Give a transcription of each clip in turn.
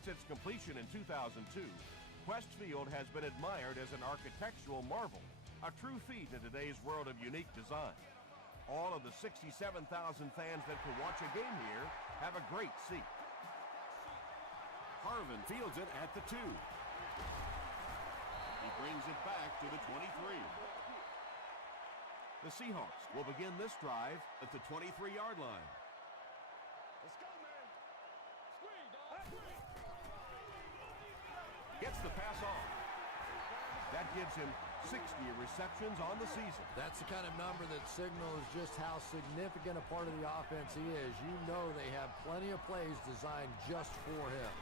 Since its completion in 2002, Quest Field has been admired as an architectural marvel, a true feat in today's world of unique design. All of the 67,000 fans that can watch a game here have a great seat. Harvin fields it at the 2. He brings it back to the 23. The Seahawks will begin this drive At the 23-yard line. Let's go, man. Screen, dog. Screen. gets the pass off. That gives him 60 receptions on the season. That's the kind of number that signals just how significant a part of the offense he is. You know they have plenty of plays designed just for him.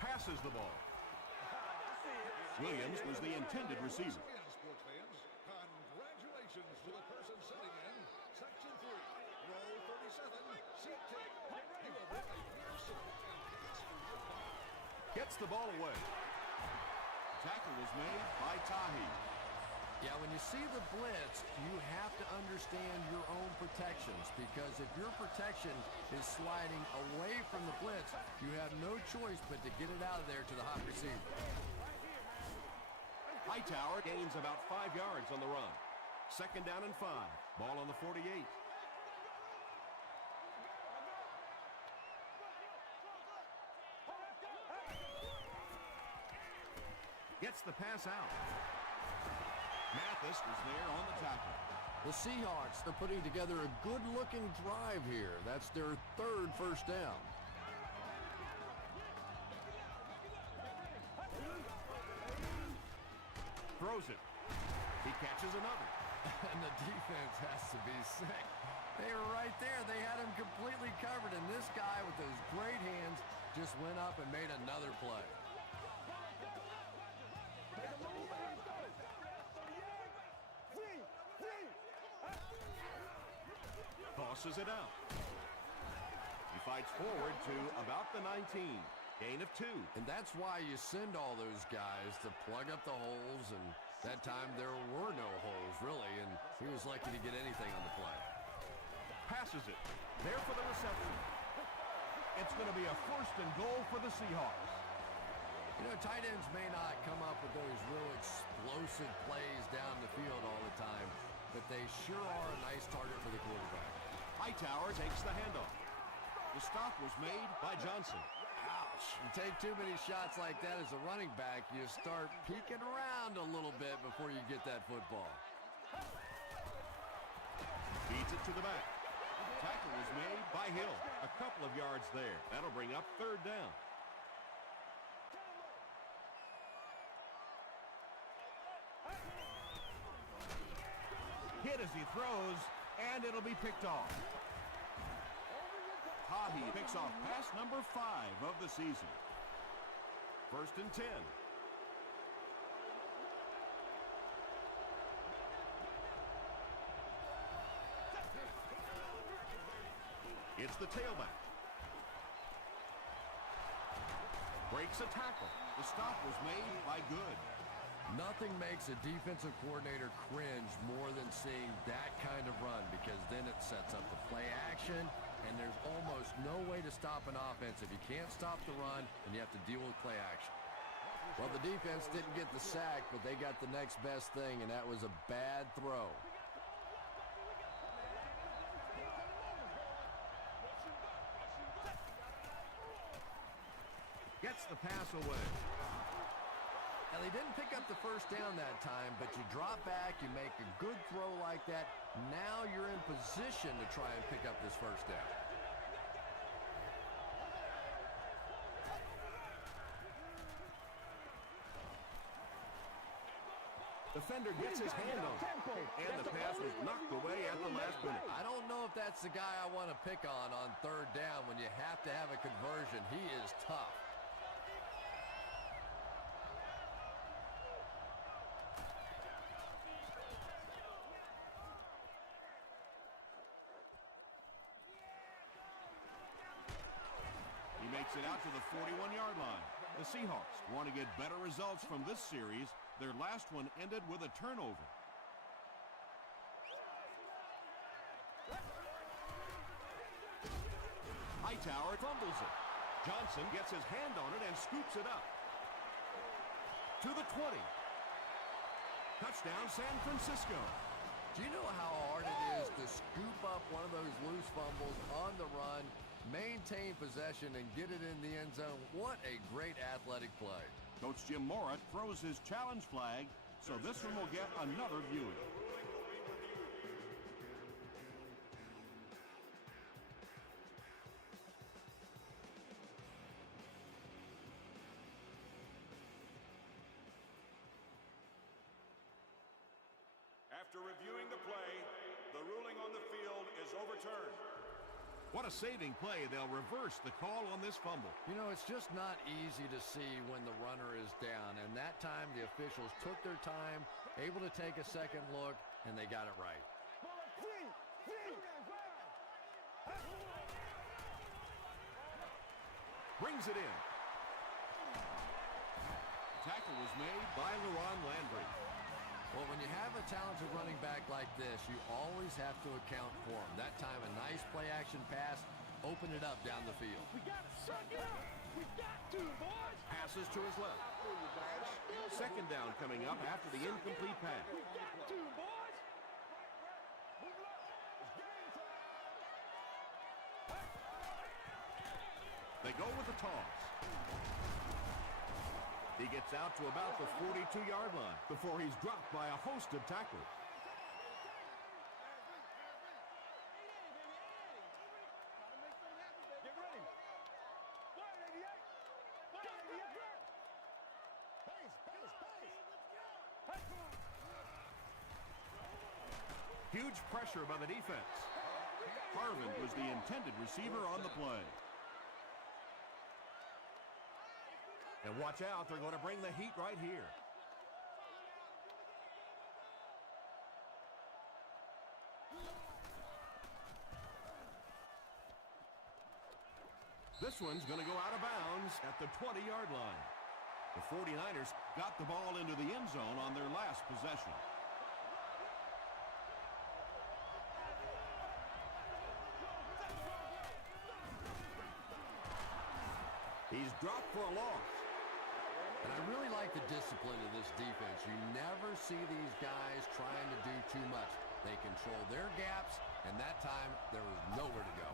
Passes the ball. Williams was the intended receiver. Sports fans, congratulations to the person sitting in Section 3, row 37, seat 10. You have won a year so and tickets for your car. Gets the ball away. Tackle was made by Tahi. Yeah, when you see the blitz, you have to understand your own protections, because if your protection is sliding away from the blitz, you have no choice but to get it out of there to the hot receiver. Hightower gains about 5 yards on the run. Second down and 5. Ball on the 48. Gets the pass out. Mathis was there on the tackle. The Seahawks are putting together a good-looking drive here. That's their third first down. Throws it. He catches another. And the defense has to be sick. They were right there. They had him completely covered, and this guy with those great hands just went up and made another play. Tosses it out. He fights forward to about the 19. Gain of 2. And that's why you send all those guys to plug up the holes, and that time there were no holes, really, and he was lucky to get anything on the play. Passes it. There for the reception. It's going to be a 1st and goal for the Seahawks. You know, tight ends may not come up with those real explosive plays down the field all the time, but they sure are a nice target for the quarterback. Hightower takes the handoff. The stop was made by Johnson. Ouch. You take too many shots like that as a running back, you start peeking around a little bit before you get that football. Feeds it to the back. Tackle was made by Hill. A couple of yards there. That'll bring up 3rd down. Hit as he throws, and it'll be picked off. Tahi picks off pass number 5 of the season. 1st and 10. It's the tailback. Breaks a tackle. The stop was made by Good. Nothing makes a defensive coordinator cringe more than seeing that kind of run, because then it sets up the play action, and there's almost no way to stop an offense if you can't stop the run and you have to deal with play action. Well, the defense didn't get the sack, but they got the next best thing, and that was a bad throw. Gets the pass away. Now, they didn't pick up the first down that time, but you drop back, you make a good throw like that. Now you're in position to try and pick up this first down. Defender gets his hand on it, and the pass was knocked away at the last minute. I don't know if that's the guy I want to pick on 3rd down when you have to have a conversion. He is tough. He makes it out to the 41-yard line. The Seahawks Want to get better results from this series. Their last one ended with a turnover. Hightower fumbles it. Johnson gets his hand on it and scoops it up. To the 20. Touchdown, San Francisco. Do you know how hard it is to scoop up one of those loose fumbles on the run, maintain possession, and get it in the end zone? What a great athletic play. Coach Jim Mora throws his challenge flag, so this one will get another viewing. After reviewing the play, the ruling on the field is overturned. What a saving play. They'll reverse the call on this fumble. You know, it's just not easy to see when the runner is down, and that time the officials took their time, able to take a second look, and they got it right. Brings it in. Tackle was made by LaRon Landry. Well, when you have a talented running back like this, you always have to account for him. That time, a nice play-action pass opened it up down the field. We got to suck it up. We got to, boys. Passes to his left. Second down coming up after the incomplete pass. We got to, boys. Move it up. It's game time. They go with the toss. He gets out to about the 42-yard line before he's dropped by a host of tacklers. Get ready. 188. Huge pressure by the defense. Harvin was the intended receiver on the play. And watch out, they're going to bring the heat right here. This one's going to go out of bounds at the 20-yard line. The 49ers got the ball into the end zone on their last possession. He's dropped for a loss. And I really like the discipline of this defense. You never see these guys trying to do too much. They control their gaps, and that time there was nowhere to go.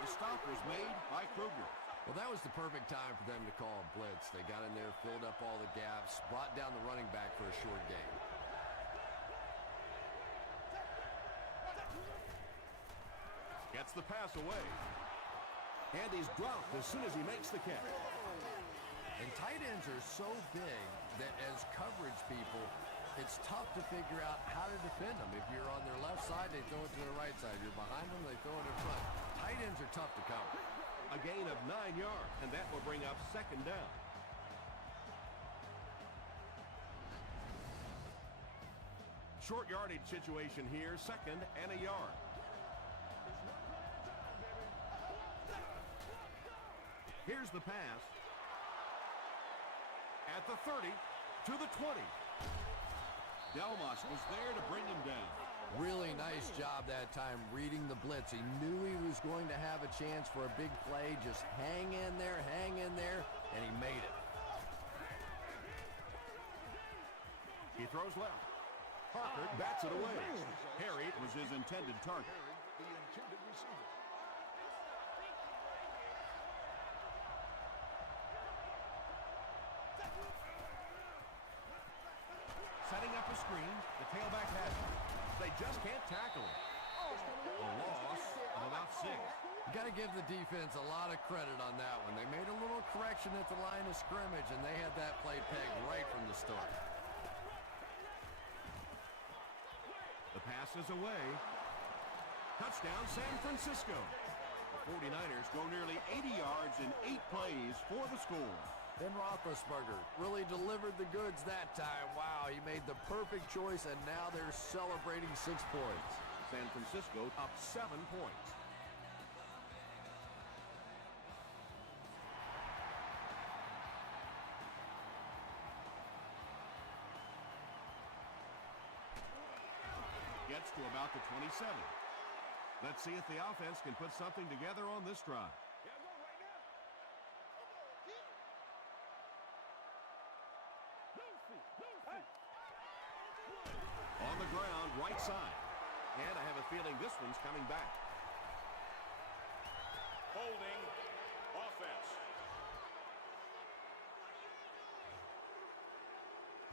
The stop was made by Kruger. Well, that was the perfect time for them to call a blitz. They got in there, filled up all the gaps, brought down the running back for a short gain. Gets the pass away. And he's dropped as soon as he makes the catch. And tight ends are so big that as coverage people, it's tough to figure out how to defend them. If you're on their left side, they throw it to the right side. If you're behind them, they throw it in front. Tight ends are tough to cover. A gain of 9 yards, and that will bring up second down. Short yardage situation here, second and a yard. Here's the pass. At the 30, to the 20. Delmas was there to bring him down. Really nice job that time reading the blitz. He knew he was going to have a chance for a big play. Just hang in there, and he made it. He throws left. Parker bats it away. Harry was his intended target. The intended receiver. Setting up a screen, the tailback has it. They just can't tackle him. A loss of about 6. You got to give the defense a lot of credit on that one. They made a little correction at the line of scrimmage, and they had that play pegged right from the start. The pass is away. Touchdown, San Francisco. The 49ers go nearly 80 yards in 8 plays for the score. Ben Roethlisberger really delivered the goods that time. Wow, he made the perfect choice, and now they're celebrating 6 points. San Francisco up 7 points. Gets to about the 27. Let's see if the offense can put something together on this drive. On the ground, right side. And I have a feeling this one's coming back. Holding offense.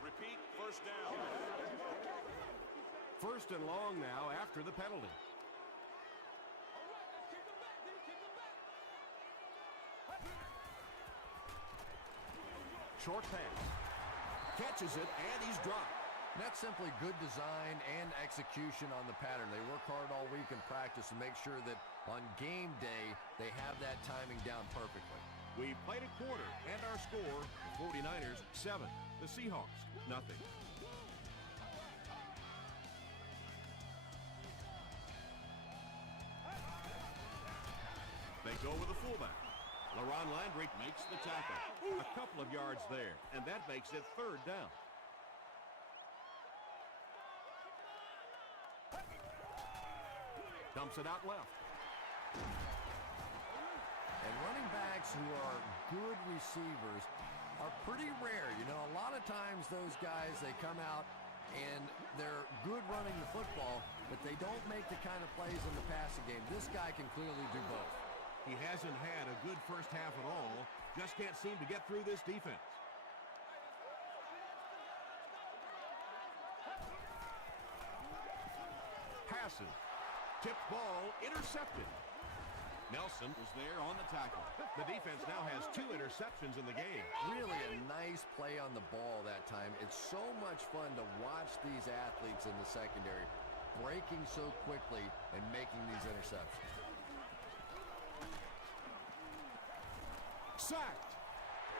Repeat, first down. First and long now after the penalty. Short pass. Catches it, and he's dropped. That's simply good design and execution on the pattern. They work hard all week in practice to make sure that on game day, they have that timing down perfectly. We played a quarter, and our score, the 49ers, 7. The Seahawks, nothing. They go with the fullback. LaRon Landry makes the tackle. A couple of yards there, and that makes it third down. Dumps it out left. And running backs who are good receivers are pretty rare. You know, a lot of times those guys, they come out and they're good running the football, but they don't make the kind of plays in the passing game. This guy can clearly do both. He hasn't had a good first half at all. Just can't seem to get through this defense. Passes. Tipped ball, intercepted. Nelson was there on the tackle. The defense now has 2 interceptions in the game. Really a nice play on the ball that time. It's so much fun to watch these athletes in the secondary breaking so quickly and making these interceptions. Sacked.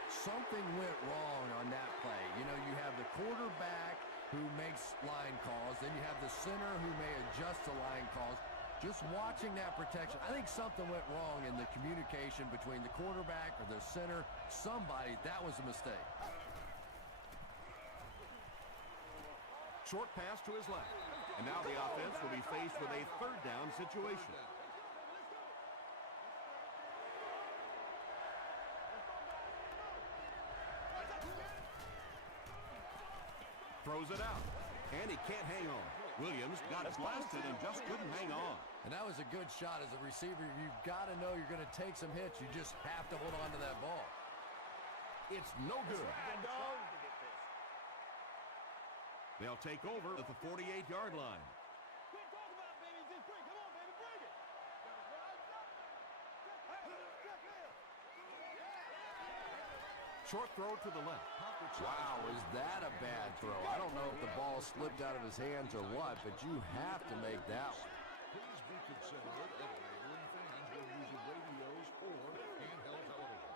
Something went wrong on that play. You know, you have the quarterback who makes line calls, then you have the center who may adjust the line calls. Just watching that protection, I think something went wrong in the communication between the quarterback or the center. Somebody, that was a mistake. Short pass to his left. And now the offense will be faced with a third down situation. Throws it out. And he can't hang on. Williams got it blasted and just couldn't hang on. And that was a good shot. As a receiver, you've got to know you're going to take some hits. You just have to hold on to that ball. It's no good. They'll take over at the 48-yard line. Short throw to the left. Wow, is that a bad throw? I don't know if the ball slipped out of his hands or what, but you have to make that one. Please be considerate of labeling fans when using radios or handheld televisions.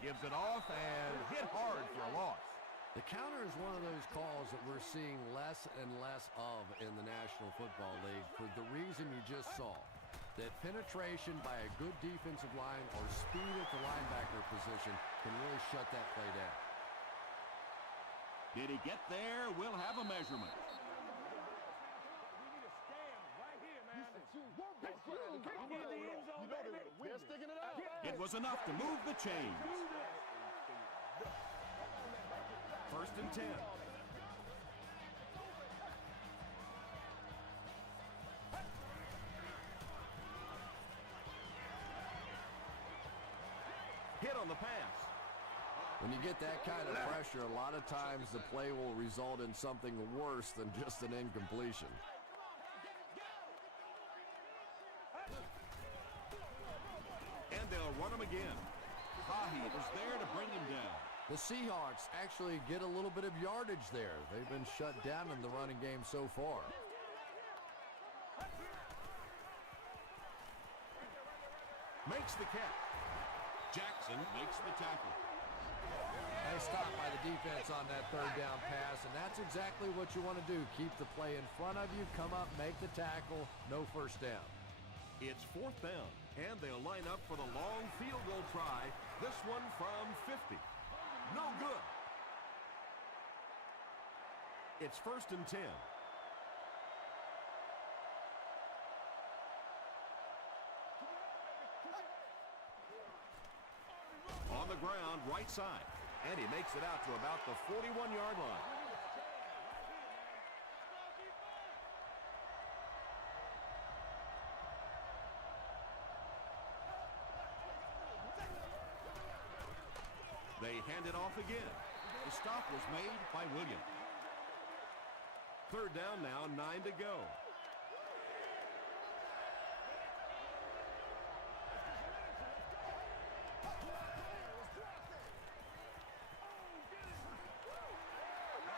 Gives it off and hit hard for a loss. The counter is one of those calls that we're seeing less and less of in the National Football League for the reason you just saw. That penetration by a good defensive line or speed at the linebacker position can really shut that play down. Did he get there? We'll have a measurement. It was enough to move the chains. First and 10. Hit on the pass. When you get that kind of pressure, a lot of times the play will result in something worse than just an incompletion. And they'll run him again. Fahy was there to bring him down. The Seahawks actually get a little bit of yardage there. They've been shut down in the running game so far. Makes the catch. Jackson makes the tackle. Nice stop by the defense on that third down pass, and that's exactly what you want to do. Keep the play in front of you, come up, make the tackle, no first down. It's 4th down, and they'll line up for the long field goal try. This one from 50. No good. It's 1st and 10. On the ground, right side. And he makes it out to about the 41-yard line. They hand it off again. The stop was made by Williams. 3rd down now, 9 to go.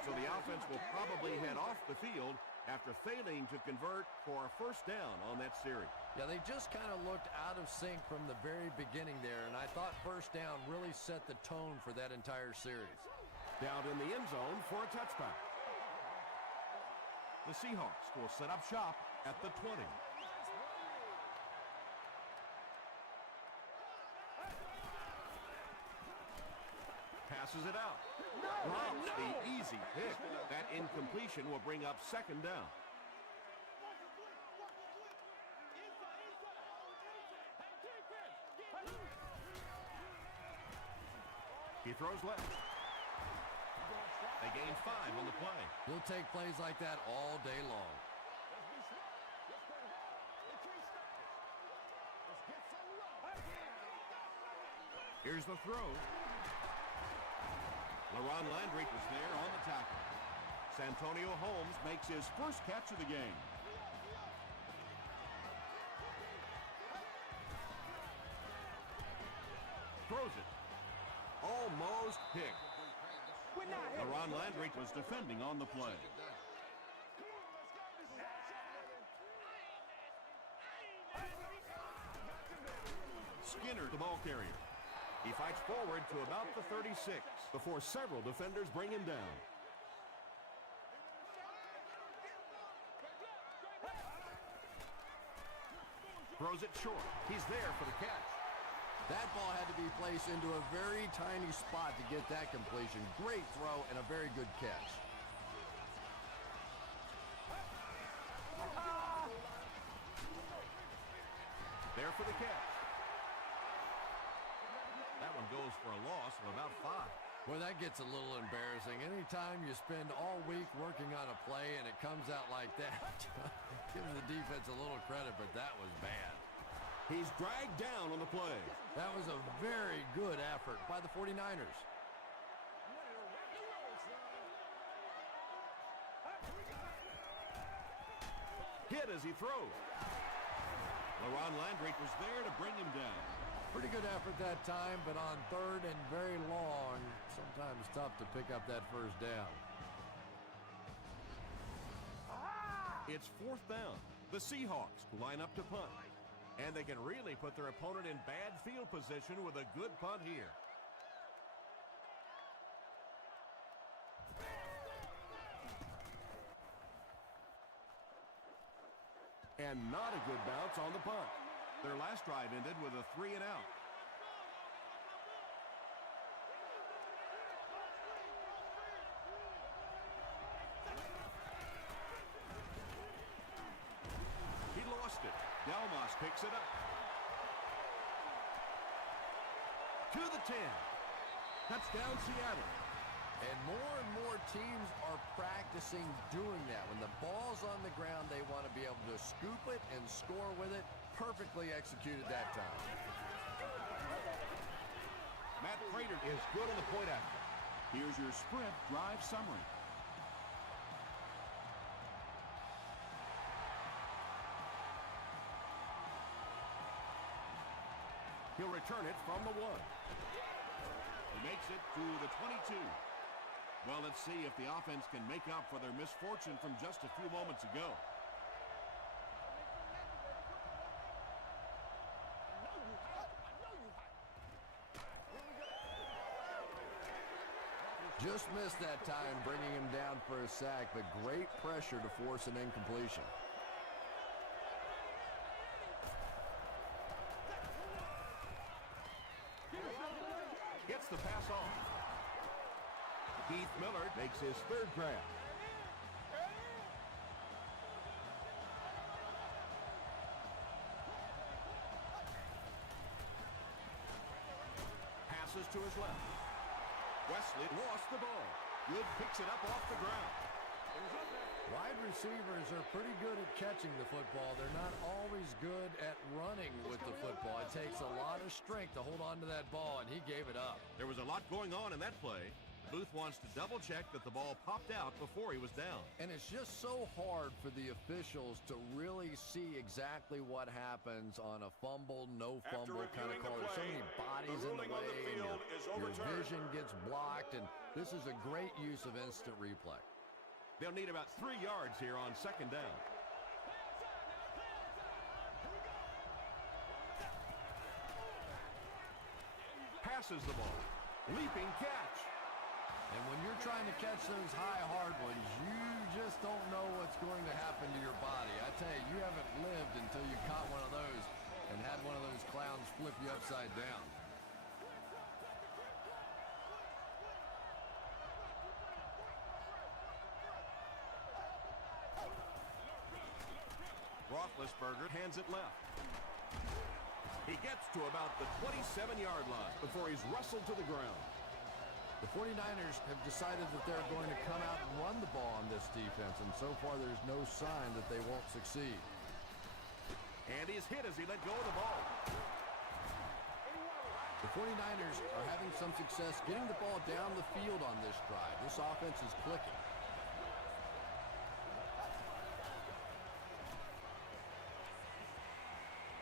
So the offense will probably head off the field after failing to convert for a 1st down on that series. Yeah, they just kind of looked out of sync from the very beginning there, and I thought 1st down really set the tone for that entire series. Down in the end zone for a touchback. The Seahawks will set up shop at the 20. Passes it out. Drops the easy pick. That incompletion will bring up 2nd down. He throws left. They gain 5 on the play. He'll take plays like that all day long. Here's the throw. LaRon Landry was there on the tackle. Santonio Holmes makes his first catch of the game. Throws it. Almost picked. LaRon Landry was defending on the play. Skinner, the ball carrier. He fights forward to about the 36 before several defenders bring him down. Throws it short. He's there for the catch. That ball had to be placed into a very tiny spot to get that completion. Great throw and a very good catch. There for the catch. That one goes for a loss of about 5. Well, that gets a little embarrassing. Anytime you spend all week working on a play and it comes out like that, gives the defense a little credit, but that was bad. He's dragged down on the play. That was a very good effort by the 49ers. Hit as he throws. LaRon Landry was there to bring him down. Pretty good effort that time, but on 3rd and very long, sometimes tough to pick up that 1st down. It's 4th down. The Seahawks line up to punt. And they can really put their opponent in bad field position with a good punt here. And not a good bounce on the punt. Their last drive ended with a 3 and out. He lost it. Delmas picks it up. To the 10. Touchdown, Seattle. And more teams are practicing doing that. When the ball's on the ground, they want to be able to scoop it and score with it. Perfectly executed that time. Matt Prater is good on the point after. Here's your sprint drive summary. He'll return it from the 1. He makes it to the 22. Well, let's see if the offense can make up for their misfortune from just a few moments ago. Just missed that time, bringing him down for a sack, but great pressure to force an incompletion. the pass off. Keith Miller makes his third grab. Passes to his left. Wesley lost the ball. Good picks it up off the ground. Wide receivers are pretty good at catching the football. They're not always good at running with the football. It takes a lot of strength to hold on to that ball, and he gave it up. There was a lot going on in that play. Booth wants to double-check that the ball popped out before he was down. And it's just so hard for the officials to really see exactly what happens on a fumble, no fumble kind of call. There's so many bodies in the way, and your vision gets blocked, and this is a great use of instant replay. They'll need about 3 yards here on second down. Passes the ball. Leaping catch. And when you're trying to catch those high, hard ones, you just don't know what's going to happen to your body. I tell you, you haven't lived until you caught one of those and had one of those clowns flip you upside down. Roethlisberger hands it left. He gets to about the 27-yard line before he's wrestled to the ground. The 49ers have decided that they're going to come out and run the ball on this defense, and so far there's no sign that they won't succeed. And he's hit as he let go of the ball. The 49ers are having some success getting the ball down the field on this drive. This offense is clicking.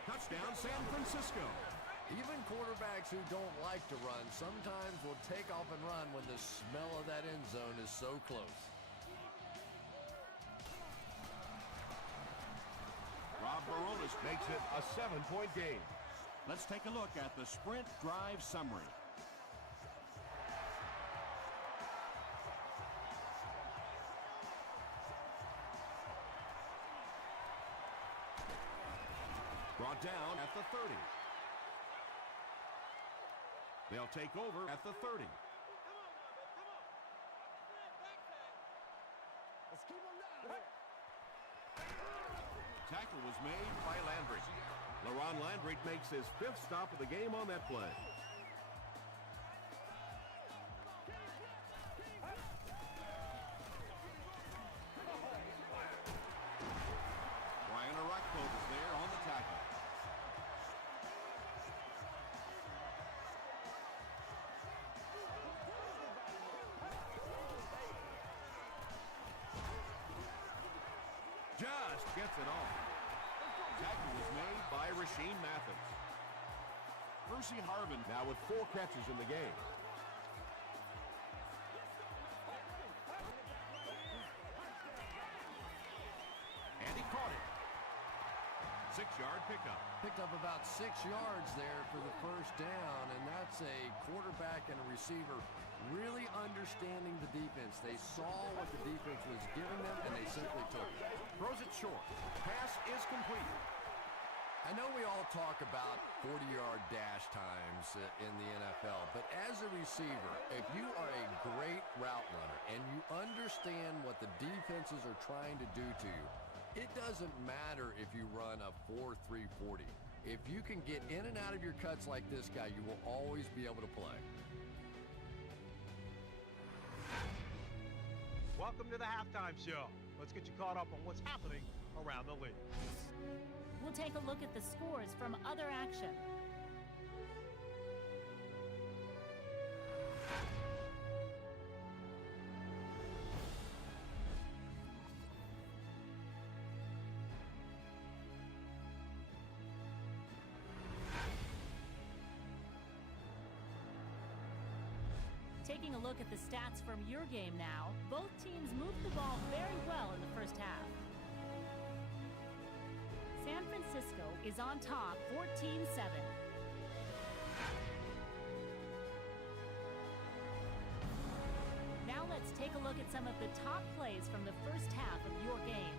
Touchdown, San Francisco. Even quarterbacks who don't like to run sometimes will take off and run when the smell of that end zone is so close. Rob Baronis makes it a 7-point game. Let's take a look at the sprint drive summary. Brought down at the 30. They'll take over at the 30. Tackle was made by Landry. LaRon Landry makes his 5th stop of the game on that play. Brian Arakpo is there on the tackle. Just gets it off. Tackle was made by Rasheem Mathis. Percy Harvin now with 4 catches in the game. And he caught it. 6-yard pickup. Picked up about 6 yards there for the first down, and that's a quarterback and a receiver really understanding the defense. They saw what the defense was giving them, and they simply took it. Throws it short. Pass is complete. I know we all talk about 40-yard dash times in the NFL, but as a receiver, if you are a great route runner and you understand what the defenses are trying to do to you, it doesn't matter if you run a 4.3 40. If you can get in and out of your cuts like this guy, you will always be able to play. Welcome to the halftime show. Let's get you caught up on what's happening around the league. We'll take a look at the scores from other action. Taking a look at the stats from your game now, both teams moved the ball very well in the first half. San Francisco is on top 14-7. Now let's take a look at some of the top plays from the first half of your game.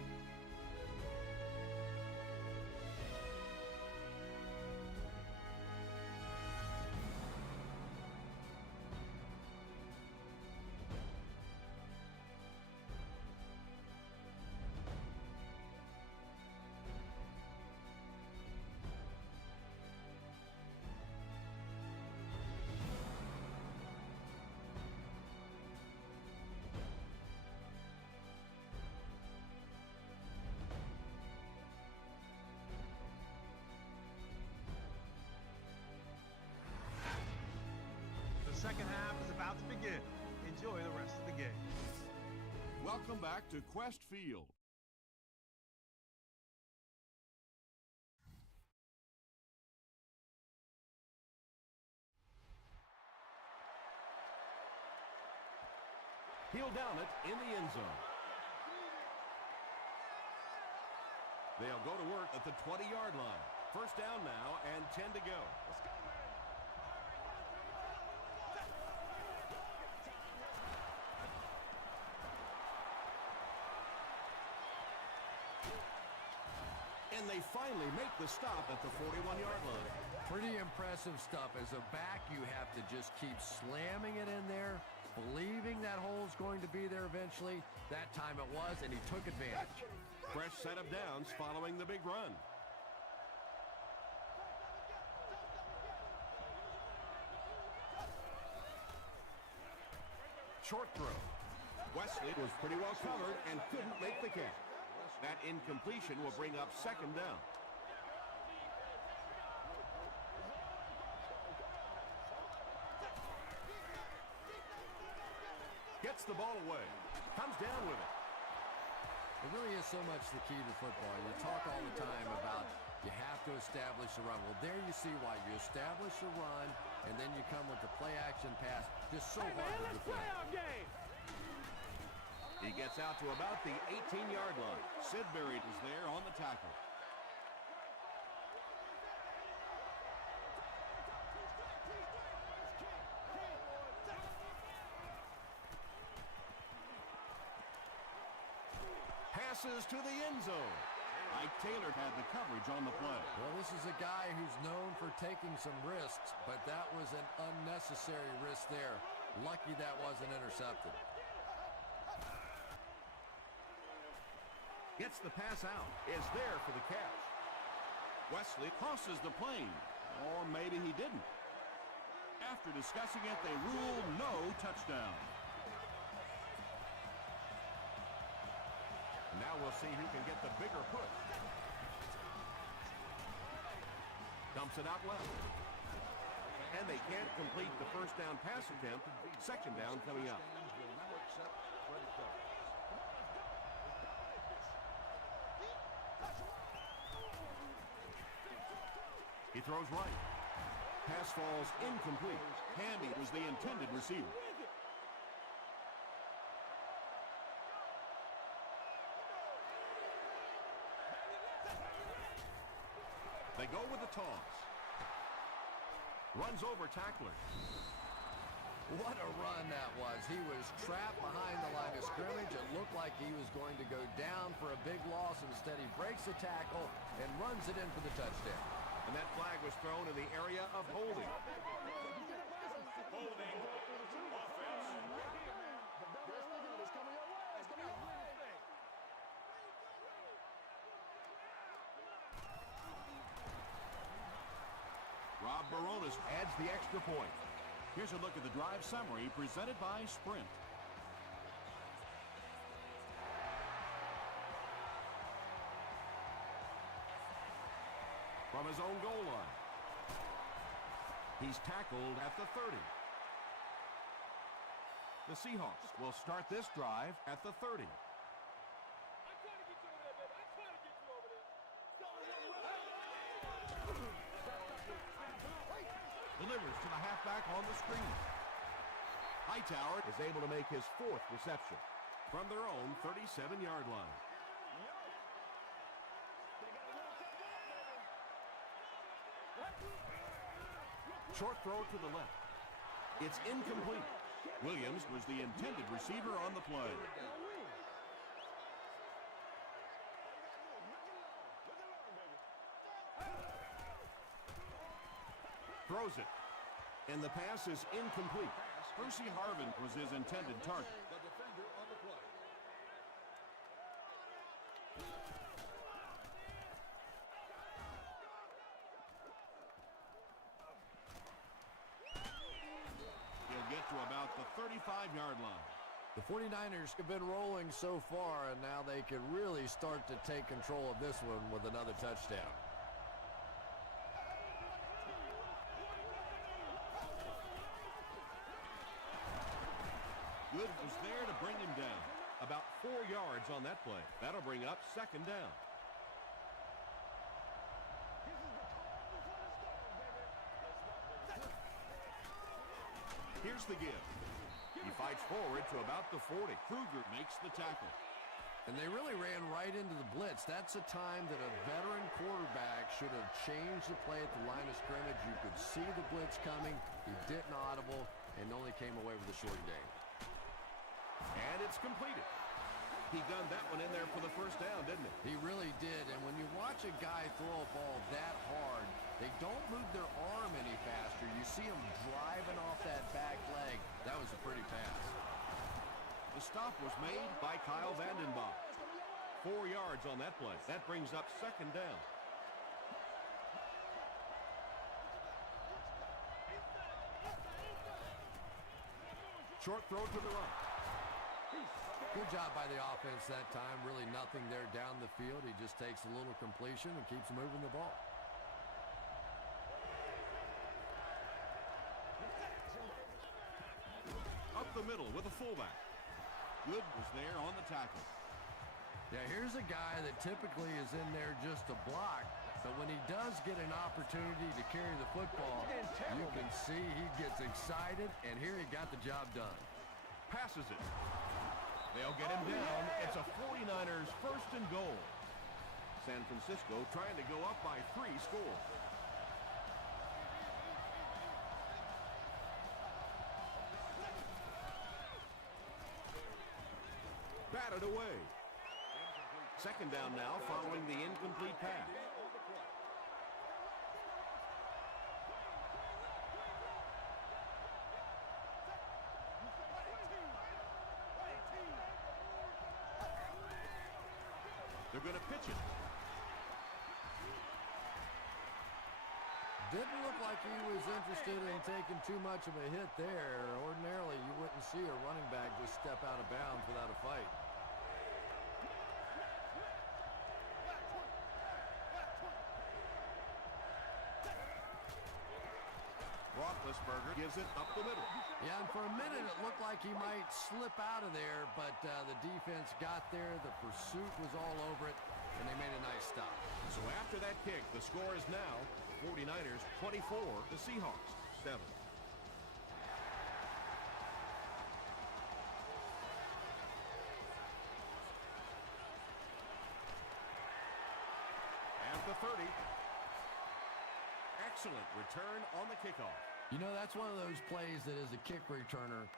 second half is about to begin. Enjoy the rest of the game. Welcome back to Quest Field. He'll down it in the end zone. They'll go to work at the 20-yard line. First down now and 10 to go. And they finally make the stop at the 41-yard line. Pretty impressive stuff. As a back, you have to just keep slamming it in there, believing that hole's going to be there eventually. That time it was, and he took advantage. Fresh set of downs following the big run. Short throw. Wesley was pretty well covered and couldn't make the catch. That incompletion will bring up second down. Gets the ball away. Comes down with it. It really is so much the key to football. You talk all the time about you have to establish a run. Well, there you see why. You establish a run, and then you come with the play-action pass. Just so hard to defend. He gets out to about the 18-yard line. Sidbury is there on the tackle. Passes to the end zone. Ike Taylor had the coverage on the play. Well, this is a guy who's known for taking some risks, but that was an unnecessary risk there. Lucky that wasn't intercepted. Gets the pass out. Is there for the catch. Wesley crosses the plane. Or maybe he didn't. After discussing it, they rule no touchdown. Now we'll see who can get the bigger push. Dumps it out left. And they can't complete the first down pass attempt. Second down coming up. He throws right. Pass falls incomplete. Hamby was the intended receiver. They go with the toss. Runs over tackler. What a run that was. He was trapped behind the line of scrimmage. It looked like he was going to go down for a big loss. Instead, he breaks the tackle and runs it in for the touchdown. And that flag was thrown in the area of holding. Holding offense. Rob Baronis adds the extra point. Here's a look at the drive summary presented by Sprint. From his own goal line. He's tackled at the 30. The Seahawks will start this drive at the 30. Delivers to the halfback on the screen. Hightower Is able to make his fourth reception. from their own 37-yard line. Short throw to the left. It's incomplete. Williams was the intended receiver on the play. Throws it. And the pass is incomplete. Percy Harvin was his intended target. The defender on the play. He'll get to about the 35-yard line. The 49ers have been rolling so far, and now they can really start to take control of this one with another touchdown. 4 yards on that play. That'll bring up second down. Here's the give. He fights forward to about the 40. Kruger makes the tackle. And they really ran right into the blitz. That's a time that a veteran quarterback should have changed the play at the line of scrimmage. You could see the blitz coming. He didn't audible and only came away with a short gain. And it's completed. He gunned that one in there for the first down, didn't he? He really did. And when you watch a guy throw a ball that hard, they don't move their arm any faster. You see him driving off that back leg. That was a pretty pass. The stop was made by Kyle Vandenbach. 4 yards on that play. That brings up second down. Short throw to the right. Good job by the offense that time. Really nothing there down the field. He just takes a little completion and keeps moving the ball. Up the middle with a fullback. Good was there on the tackle. Yeah, here's a guy that typically is in there just to block, but when he does get an opportunity to carry the football, you can see he gets excited, and here he got the job done. Passes it. They'll get him down. It's a 49ers first and goal. San Francisco trying to go up by 3 scores. Batted away. Second down now following the incomplete pass. They're going to pitch it. Didn't look like he was interested in taking too much of a hit there. Ordinarily, you wouldn't see a running back just step out of bounds without a fight. Roethlisberger gives it up the middle. Yeah, and for a minute it looked like he might slip out of there, but the defense got there. The pursuit was all over it, and they made a nice stop. So after that kick, the score is now 49ers 24, the Seahawks 7. At the 30. Excellent return on the kickoff. You know, that's one of those plays that as a kick returner,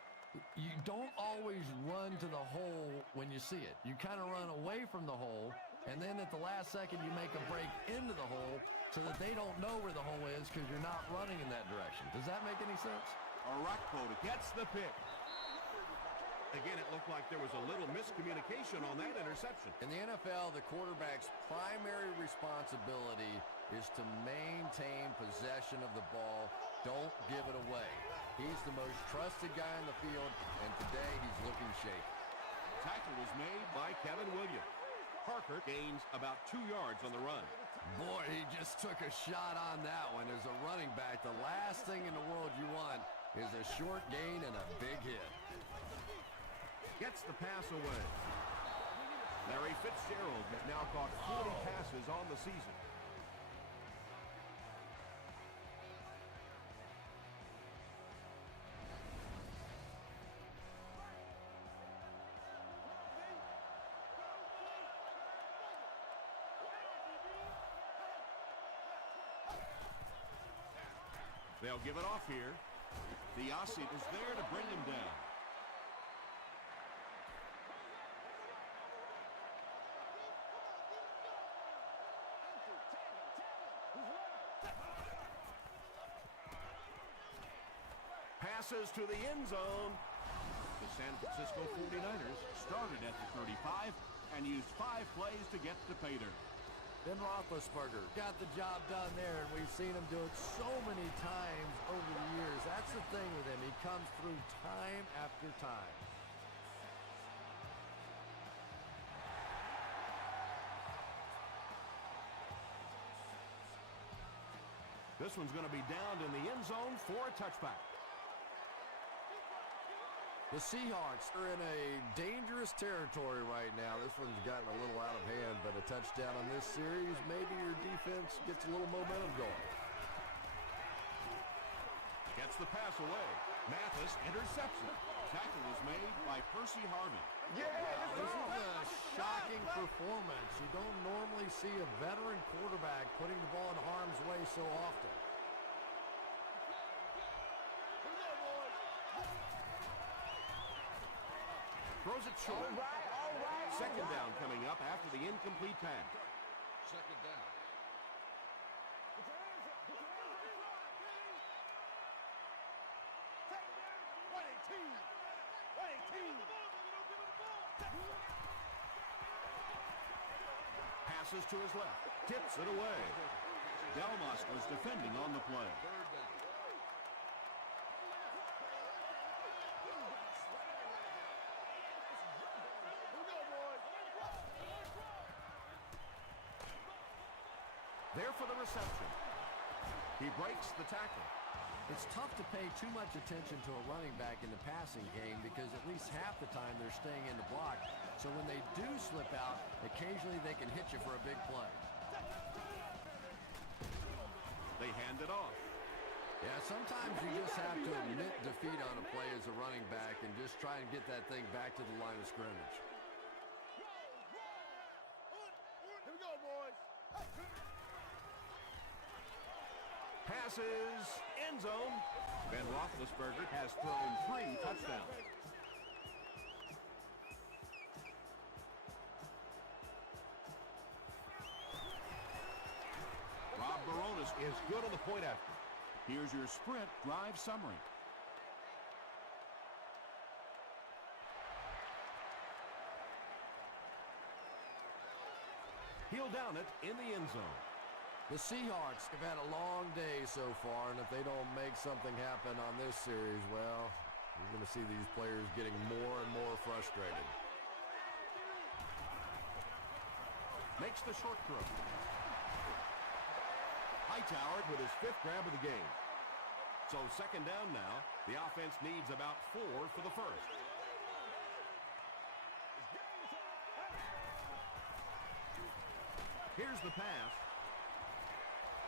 you don't always run to the hole when you see it. You kind of run away from the hole, and then at the last second you make a break into the hole so that they don't know where the hole is because you're not running in that direction. Does that make any sense? Arakpo gets the pick. Again, it looked like there was a little miscommunication on that interception. In the NFL, the quarterback's primary responsibility is to maintain possession of the ball. Don't give it away. He's the most trusted guy in the field, and today he's looking shaky. Tackle was made by Kevin Williams. Parker gains about 2 yards on the run. Boy, he just took a shot on that one. As a running back, the last thing in the world you want is a short gain and a big hit. Gets the pass away. Larry Fitzgerald has now caught 40 passes on the season. They'll give it off here. The Ossit is there to bring him down. Passes to the end zone. The San Francisco 49ers started at the 35 and used 5 plays to get to pay dirt. Ben Roethlisberger got the job done there, and we've seen him do it so many times over the years. That's the thing with him. He comes through time after time. This one's going to be downed in the end zone for a touchback. The Seahawks are in a dangerous territory right now. This one's gotten a little out of hand, but a touchdown on this series, maybe your defense gets a little momentum going. Gets the pass away. Mathis intercepts it. Tackle is made by Percy Harvin. This is a shocking performance. You don't normally see a veteran quarterback putting the ball in harm's way so often. Throws it short. Second down coming up after the incomplete pass. Second down. Passes to his left. Tips it away. Delmas was defending on the play. Third down. There for the reception. He breaks the tackle. It's tough to pay too much attention to a running back in the passing game because at least half the time they're staying in the block. So when they do slip out, occasionally they can hit you for a big play. They hand it off. Yeah, sometimes you just have to admit defeat on a play as a running back and just try and get that thing back to the line of scrimmage. Here we go, boys. Passes, end zone. Ben Roethlisberger has thrown 3 touchdowns. Rob Baronis is good on the point after. Here's your sprint drive summary. He'll down it in the end zone. The Seahawks have had a long day so far, and if they don't make something happen on this series, well, you're going to see these players getting more and more frustrated. Makes the short throw. Hightower with his 5th grab of the game. So second down now. The offense needs about 4 for the first. Here's the pass.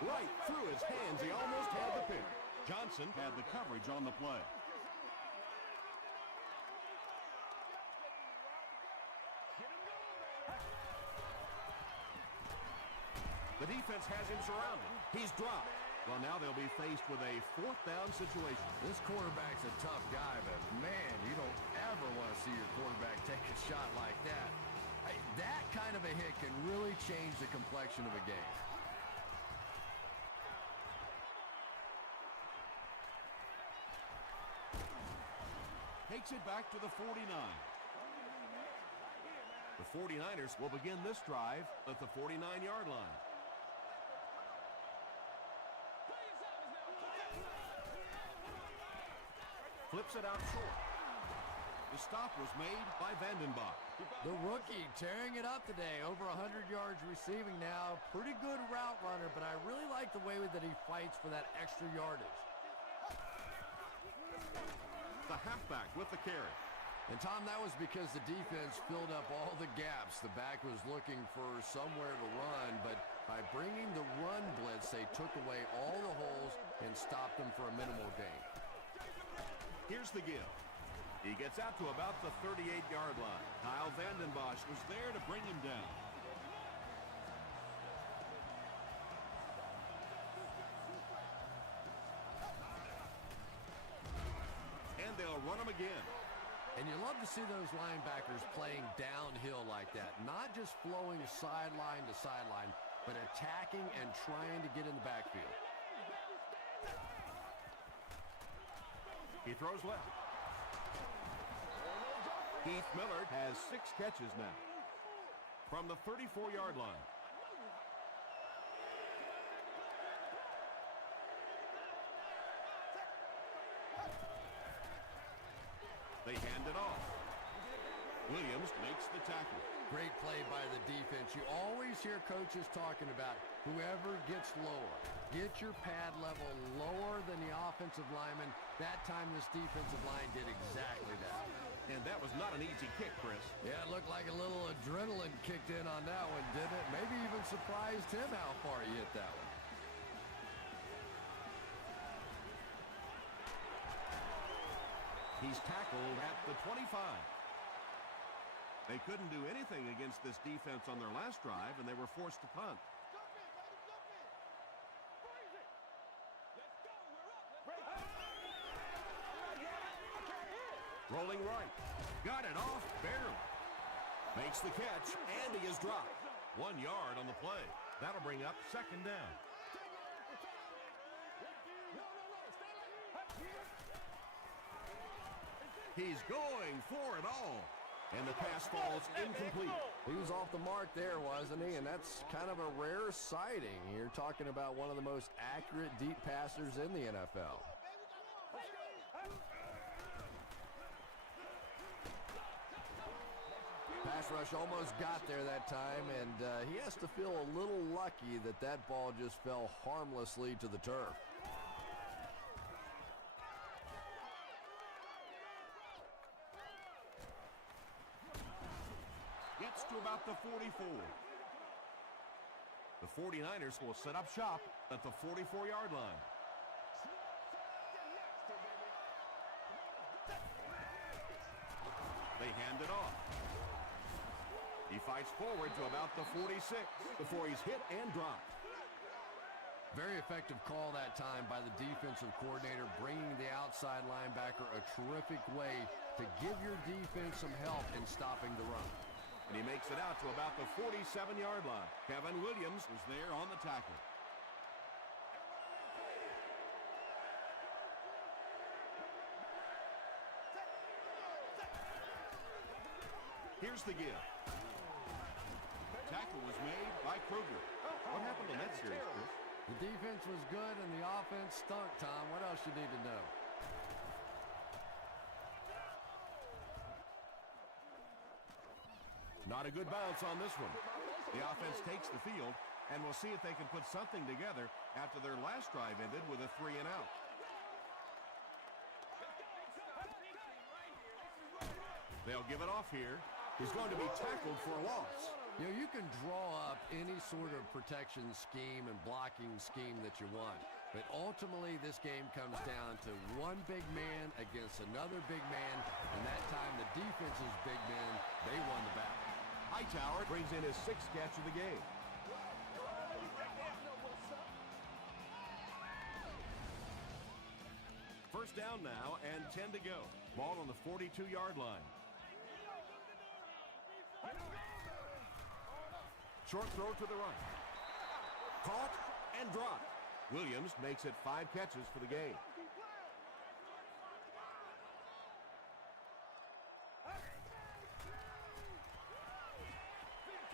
Right through his hands. He almost had the pick. Johnson had the coverage on the play. The defense has him surrounded. He's dropped. Well, now they'll be faced with a 4th down situation. This quarterback's a tough guy, but man, you don't ever want to see your quarterback take a shot like that. Hey, that kind of a hit can really change the complexion of a game. Takes it back to the 49. The 49ers will begin this drive at the 49-yard line. Flips it out short. The stop was made by Vandenbach. The rookie tearing it up today, over 100 yards receiving now. Pretty good route runner, but I really like the way that he fights for that extra yardage. The halfback with the carry. And Tom, that was because the defense filled up all the gaps. The back was looking for somewhere to run, but by bringing the run blitz, they took away all the holes and stopped them for a minimal gain. Here's the give. He gets out to about the 38-yard line. Kyle Vandenbosch was there to bring him down. And they'll run him again. And you love to see those linebackers playing downhill like that. Not just flowing sideline to sideline, but attacking and trying to get in the backfield. He throws left. Keith Miller has 6 catches now. From the 34-yard line. They hand it off. Williams makes the tackle. Great play by the defense. You always hear coaches talking about whoever gets lower. Get your pad level lower than the offensive lineman. That time this defensive line did exactly that. And that was not an easy kick, Chris. Yeah, it looked like a little adrenaline kicked in on that one, didn't it? Maybe even surprised him how far he hit that one. He's tackled at the 25. They couldn't do anything against this defense on their last drive, and they were forced to punt. Rolling right. Got it off barely. Makes the catch, and he is dropped. 1 yard on the play. That'll bring up second down. He's going for it all. And the pass falls incomplete. He was off the mark there, wasn't he? And that's kind of a rare sighting. You're talking about one of the most accurate deep passers in the NFL. Pass rush almost got there that time, and he has to feel a little lucky that that ball just fell harmlessly to the turf. Gets to about the 44. The 49ers will set up shop at the 44-yard line. They hand it off. He fights forward to about the 46 before he's hit and dropped. Very effective call that time by the defensive coordinator, bringing the outside linebacker a terrific way to give your defense some help in stopping the run. And he makes it out to about the 47-yard line. Kevin Williams was there on the tackle. Here's the give. Tackle was made by Kruger. What happened in that series, Chris? The defense was good and the offense stunk, Tom. What else you need to know? Not a good bounce on this one. The offense takes the field, and we'll see if they can put something together after their last drive ended with a 3-and-out. They'll give it off here. He's going to be tackled for a loss. You know, you can draw up any sort of protection scheme and blocking scheme that you want. But ultimately, this game comes down to one big man against another big man. And that time, the defense's big men, they won the battle. Hightower brings in his 6th catch of the game. First down now and 10 to go. Ball on the 42-yard line. Short throw to the right. Caught and dropped. Williams makes it 5 catches for the game.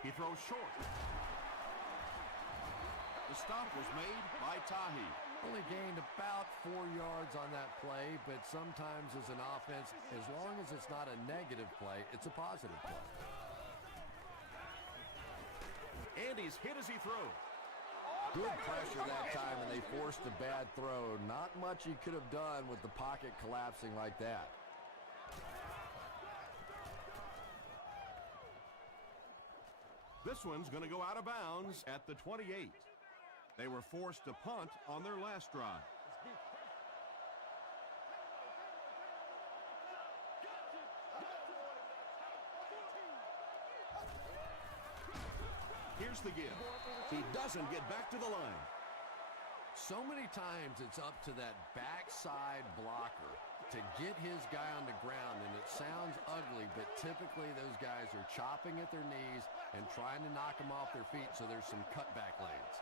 He throws short. The stop was made by Tahi. Only gained about 4 yards on that play, but sometimes as an offense, as long as it's not a negative play, it's a positive play. And he's hit as he throws. Good pressure that time, and they forced a bad throw. Not much he could have done with the pocket collapsing like that. This one's going to go out of bounds at the 28. They were forced to punt on their last drive. Here's the give. He doesn't get back to the line. So many times it's up to that backside blocker to get his guy on the ground, and it sounds ugly, but typically those guys are chopping at their knees and trying to knock them off their feet, so there's some cutback lanes.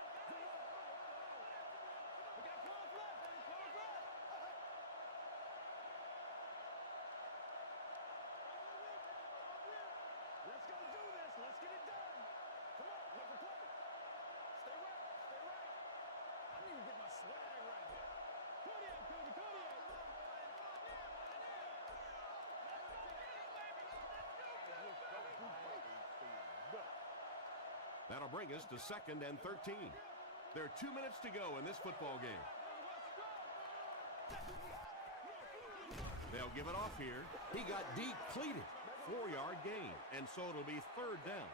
Let's go do this. Let's get it done. Come on, make a play. Stay right. Stay right. I need to get my swag right here. Kodiak, baby, Kodiak. That'll bring us to 2nd and 13. There are 2 minutes to go in this football game. They'll give it off here. He got depleted. 4-yard gain, and so it'll be 3rd down.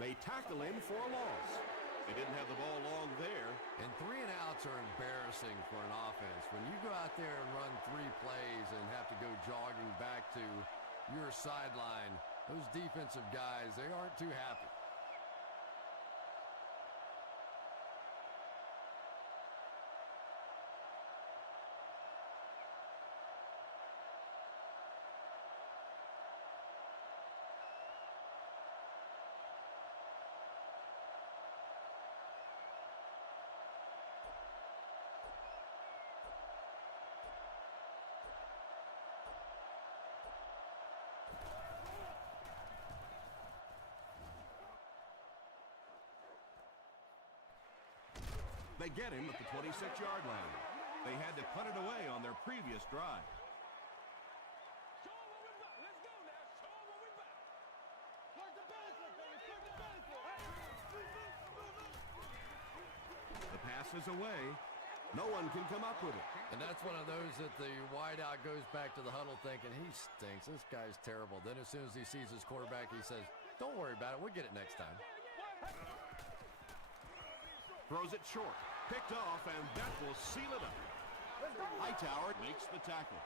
They tackle him for a loss. They didn't have the ball long there. And 3 and outs are embarrassing for an offense. When you go out there and run 3 plays and have to go jogging back to your sideline, those defensive guys, they aren't too happy. They get him at the 26-yard line. They had to put it away on their previous drive. The pass is away. No one can come up with it. And that's one of those that the wideout goes back to the huddle thinking, he stinks. This guy's terrible. Then as soon as he sees his quarterback, he says, don't worry about it. We'll get it next time. Throws it short. Picked off, and that will seal it up. Hightower makes the tackle.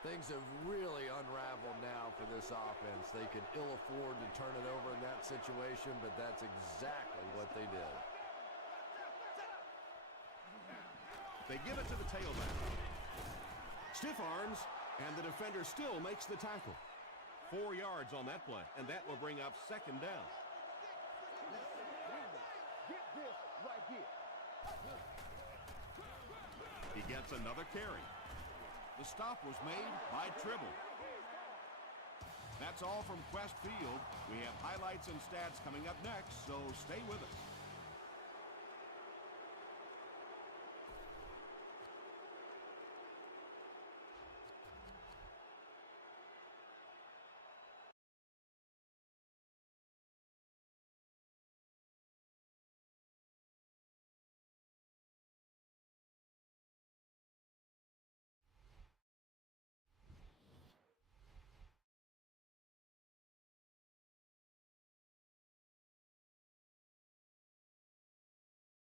Things have really unraveled now for this offense. They could ill afford to turn it over in that situation, but that's exactly what they did. They give it to the tailback. Stiff arms, and the defender still makes the tackle. 4 yards on that play, and that will bring up 2nd down. He gets another carry. The stop was made by Tribble. That's all from Quest Field. We have highlights and stats coming up next, so stay with us.